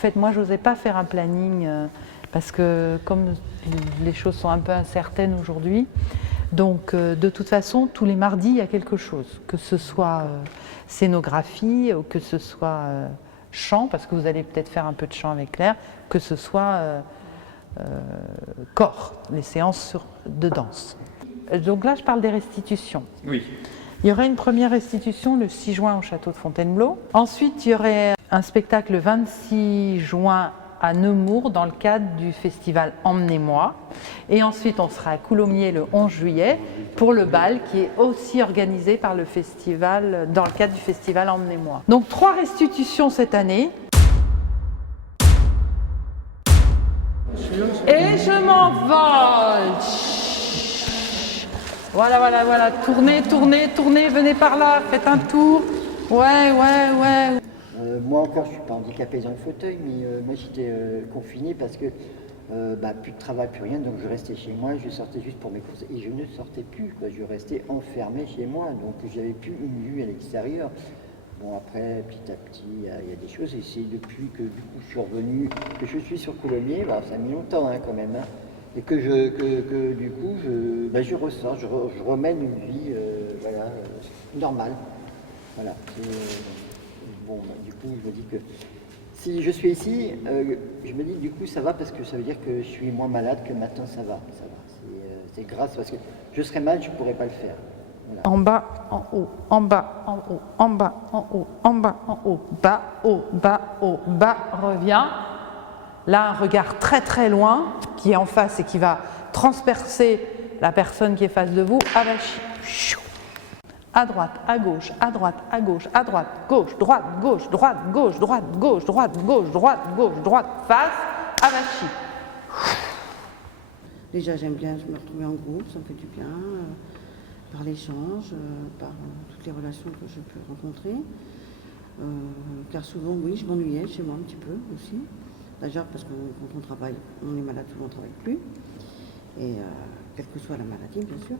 fait, moi, je n'osais pas faire un planning parce que comme les choses sont un peu incertaines aujourd'hui, donc de toute façon, tous les mardis, il y a quelque chose, que ce soit scénographie, ou que ce soit chant, parce que vous allez peut-être faire un peu de chant avec Claire, que ce soit corps, les séances de danse. Donc là, je parle des restitutions. Oui. Il y aurait une première restitution le 6 juin au château de Fontainebleau. Ensuite, il y aurait un spectacle le 26 juin à Nemours dans le cadre du festival Emmenez-moi. Et ensuite, on sera à Coulommiers le 11 juillet pour le bal qui est aussi organisé par le festival, dans le cadre du festival Emmenez-moi. Donc 3 restitutions cette année. Et je m'envole. Voilà, voilà, voilà. Tournez, tournez, tournez, venez par là, faites un tour. Ouais, ouais, ouais. Moi encore, je ne suis pas handicapé dans le fauteuil, mais moi j'étais confiné parce que plus de travail, plus rien, donc je restais chez moi, je sortais juste pour mes courses et je ne sortais plus, quoi. Je restais enfermé chez moi, donc j'avais plus une vue à l'extérieur. Bon, après, petit à petit, il y a des choses, et c'est depuis que du coup je suis revenu, que je suis sur Coulommiers, ça a mis longtemps quand même, et que du coup je ressors, je remène une vie normale. Voilà. Du coup, je me dis que si je suis ici, je me dis du coup ça va parce que ça veut dire que je suis moins malade, que maintenant ça va. C'est grâce parce que je serais mal, je ne pourrais pas le faire. Voilà. En bas, en haut, en bas, en haut, en bas, en haut, en bas, en haut, bas, haut, bas, haut, bas, revient. Là, un regard très très loin qui est en face et qui va transpercer la personne qui est face de vous, avachi. À droite, à gauche, à droite, à gauche, à droite, gauche, droite, gauche, droite, gauche, droite, gauche, droite, gauche, droite, gauche, droite, face, avachi. Déjà, j'aime bien me retrouver en groupe, ça me fait du bien, par l'échange, par toutes les relations que je peux rencontrer. Car souvent, oui, je m'ennuyais chez moi un petit peu aussi. Déjà, parce que quand on travaille, on est malade, souvent on ne travaille plus. Et quelle que soit la maladie, bien sûr.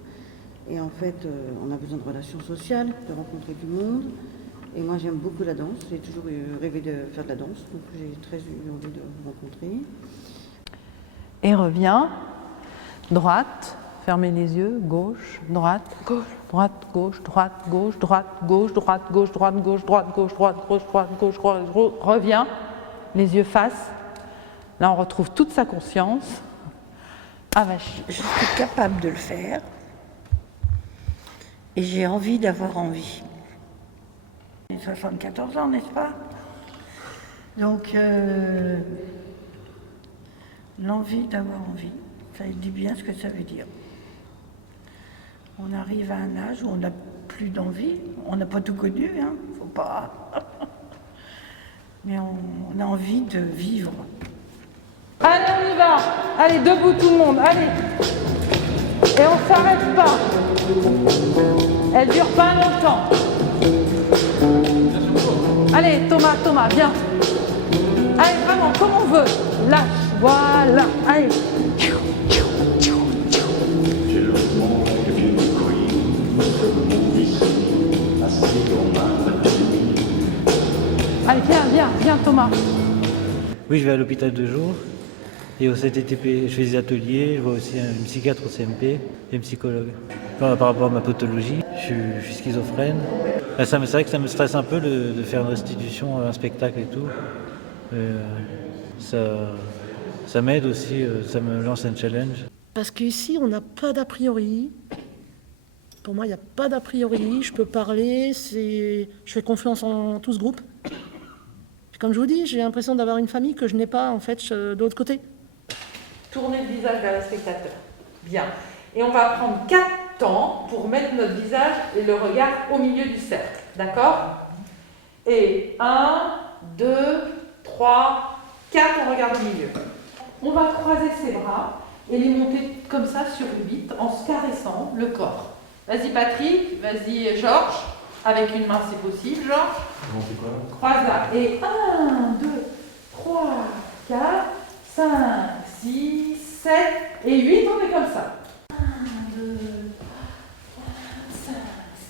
Et en fait, on a besoin de relations sociales, de rencontrer du monde. Et moi, j'aime beaucoup la danse. J'ai toujours rêvé de faire de la danse, donc j'ai très eu envie de vous rencontrer. Et revient, droite, fermez les yeux, gauche, droite, gauche, droite, gauche, droite, gauche, droite, gauche, droite, gauche, droite, gauche, droite, gauche, droite, gauche, droite, gauche, droite, revient, les yeux face. Là, on retrouve toute sa conscience. Avachi. Je suis capable de le faire. Et j'ai envie d'avoir envie. J'ai 74 ans, n'est-ce pas? Donc, l'envie d'avoir envie, ça dit bien ce que ça veut dire. On arrive à un âge où on n'a plus d'envie, on n'a pas tout connu, faut pas. Mais on a envie de vivre. Allez, on y va. Allez, debout tout le monde, allez. Et on ne s'arrête pas. Elle ne dure pas longtemps. Allez, Thomas, viens. Allez, vraiment, comme on veut. Lâche, voilà, allez. Allez, viens, Thomas. Oui, je vais à l'hôpital de jour. Et au CTTP, je fais des ateliers, je vois aussi une psychiatre au CMP et un psychologue. Par rapport à ma pathologie, je suis schizophrène. C'est vrai que ça me stresse un peu de faire une restitution, un spectacle et tout. Ça m'aide aussi, ça me lance un challenge. Parce qu'ici, on n'a pas d'a priori. Pour moi, il n'y a pas d'a priori. Je peux parler, je fais confiance en tout ce groupe. Puis comme je vous dis, j'ai l'impression d'avoir une famille que je n'ai pas, en fait, de l'autre côté. Tournez le visage vers le spectateur. Bien. Et on va prendre 4 temps pour mettre notre visage et le regard au milieu du cercle. D'accord? Et 1, 2, 3, 4, on regarde au milieu. On va croiser ses bras et les monter comme ça sur 8 en se caressant le corps. Vas-y Patrick, vas-y Georges, avec une main c'est possible, Georges. Croise là. Et 1, 2, 3, 4, 5, 6, 7 et 8, on est comme ça. 1, 2, 3, 4, 5,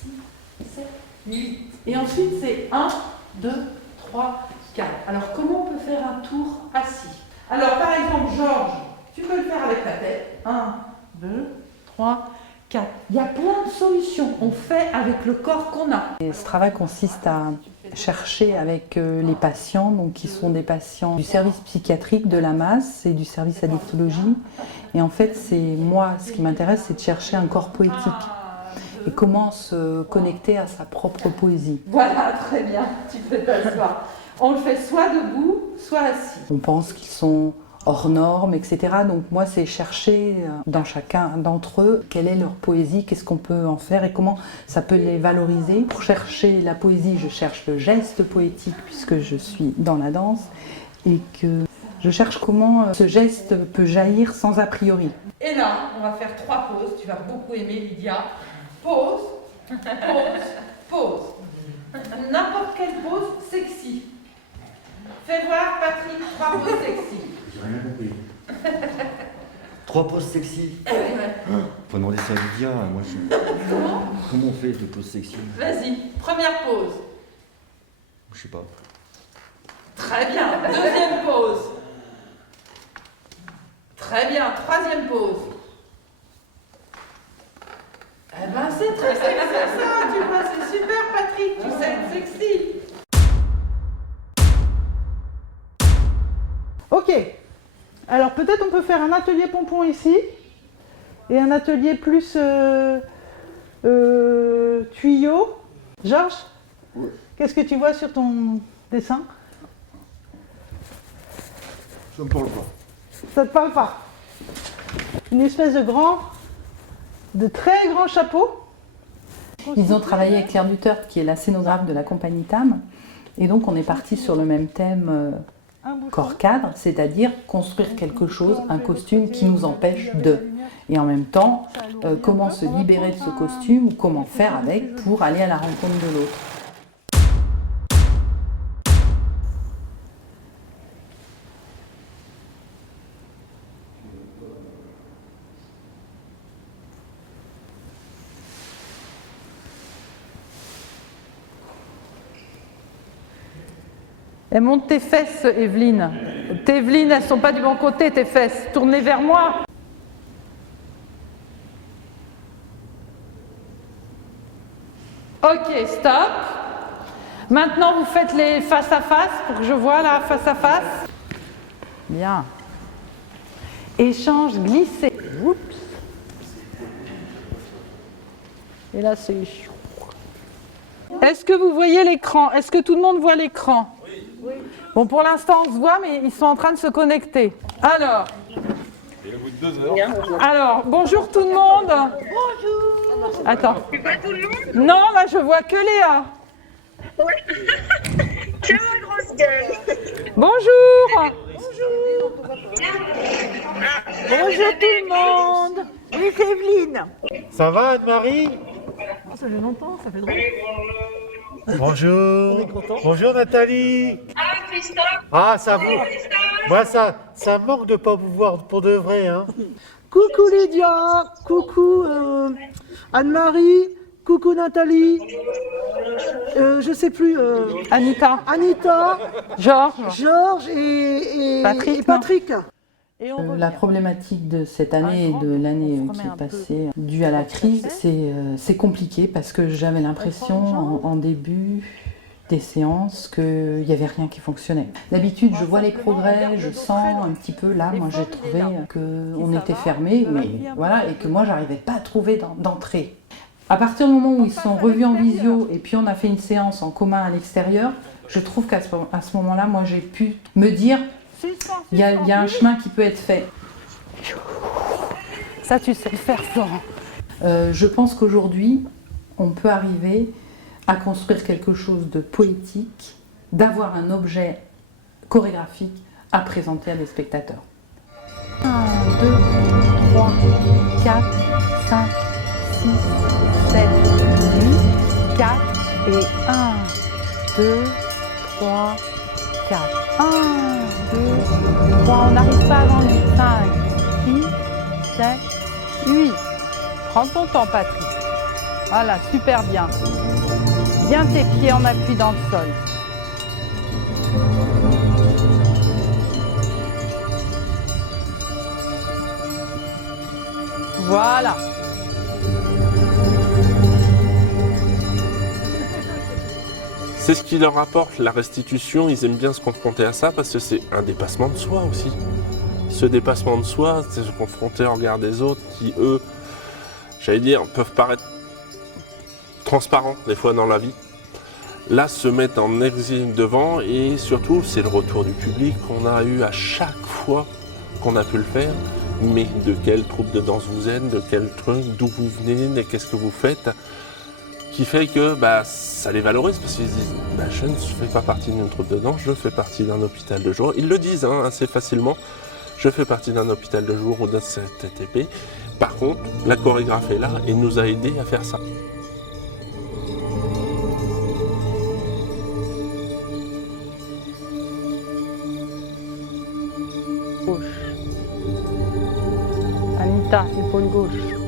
6, 7, 8. Et ensuite c'est 1, 2, 3, 4. Alors, comment on peut faire un tour assis? Alors, par exemple, Georges, tu peux le faire avec ta tête. 1, 2, 3, 4. Il y a plein de solutions. On fait avec le corps qu'on a. Et ce travail consiste à chercher avec les patients, donc qui sont des patients du service psychiatrique de la MAS et du service addictologie. Et en fait, ce qui m'intéresse, c'est de chercher un corps poétique et comment se connecter à sa propre poésie. Voilà, très bien. Tu peux t'asseoir. On le fait soit debout, soit assis. On pense qu'ils sont hors normes, etc. Donc moi, c'est chercher dans chacun d'entre eux quelle est leur poésie, qu'est-ce qu'on peut en faire et comment ça peut les valoriser. Pour chercher la poésie, je cherche le geste poétique puisque je suis dans la danse et que je cherche comment ce geste peut jaillir sans a priori. Et là, on va faire 3 pauses. Tu vas beaucoup aimer, Lydia. Pause, pause, pause. N'importe quelle pause sexy. Fais voir, Patrick, 3 pauses sexy. J'ai rien compris. 3 poses sexy. Faut demander ça à Lydia. Moi, Comment on fait de poses sexy? Vas-y, première pause. Je sais pas. Très bien. Deuxième pause. Très bien. Troisième pause. Eh ben, c'est très sexy ça, tu vois, c'est super, Patrick, tu sais être sexy. Ok, alors peut-être on peut faire un atelier pompon ici et un atelier plus tuyau. Georges, qu'est-ce que tu vois sur ton dessin? Ça me parle pas. Ça te parle pas? Une espèce de très grand chapeau. Ils ont travaillé avec Claire Duterte, qui est la scénographe de la compagnie TAM, et donc on est parti sur le même thème corps-cadre, c'est-à-dire construire quelque chose, un costume qui nous empêche de. Et en même temps, comment se libérer de ce costume ou comment faire avec pour aller à la rencontre de l'autre. Et monte tes fesses, Evelyne. Tes Evelyne, elles sont pas du bon côté, tes fesses. Tournez vers moi. Ok, stop. Maintenant, vous faites les face à face pour que je vois là, face à face. Bien. Échange glissé. Oups. Et là, c'est... Est-ce que vous voyez l'écran? Est-ce que tout le monde voit l'écran? Oui. Bon, pour l'instant, on se voit, mais ils sont en train de se connecter. Alors. Et au bout de 2 heures. Alors, bonjour tout le monde. Bonjour. Attends. Tu vois tout le monde? Non, là, je vois que Léa. Ouais. C'est ma grosse gueule. Bonjour. Bonjour tout le monde. Oui, c'est Evelyne. Ça va Anne-Marie? Ça fait longtemps, ça fait drôle. Bonjour. On est content. Bonjour Nathalie. Ah, Christophe. Ah, ça vous... Moi, ça me manque de pas vous voir pour de vrai, hein. Coucou Lydia, coucou Anne-Marie, coucou Nathalie, je sais plus, Anita. Georges et Patrick. Patrick. La problématique de cette année et de l'année qui est passée due à la crise, c'est compliqué parce que j'avais l'impression en début des séances qu'il n'y avait rien qui fonctionnait. D'habitude, je vois les progrès, je sens un petit peu, là, moi j'ai trouvé qu'on était fermé, mais voilà, et que moi j'arrivais pas à trouver d'entrée. À partir du moment où ils se sont revus en visio et puis on a fait une séance en commun à l'extérieur, je trouve qu'à ce moment-là, moi j'ai pu me dire il y a un chemin qui peut être fait. Ça, tu sais le faire, Florent. Je pense qu'aujourd'hui, on peut arriver à construire quelque chose de poétique, d'avoir un objet chorégraphique à présenter à des spectateurs. 1, 2, 3, 4, 5, 6, 7, 8, 4 et 1, 2, 3, 4. 1, 2, 3, on n'arrive pas avant 5, 6, 7, 8. Prends ton temps, Patrick. Voilà, super bien. Bien tes pieds en appui dans le sol. Voilà. C'est ce qui leur apporte la restitution, ils aiment bien se confronter à ça parce que c'est un dépassement de soi aussi. Ce dépassement de soi, c'est se confronter au regard des autres qui, eux, j'allais dire, peuvent paraître transparents des fois dans la vie. Là, se mettre en exil devant et surtout, c'est le retour du public qu'on a eu à chaque fois qu'on a pu le faire. Mais de quelle troupe de danse vous êtes, de quel truc, d'où vous venez, de qu'est-ce que vous faites, qui fait que ça les valorise parce qu'ils disent je ne fais pas partie d'une troupe de danse, je fais partie d'un hôpital de jour. Ils le disent assez facilement, je fais partie d'un hôpital de jour ou d'un CTTP. Par contre, la chorégraphe est là et nous a aidés à faire ça. Gauche. Anita, épaule gauche.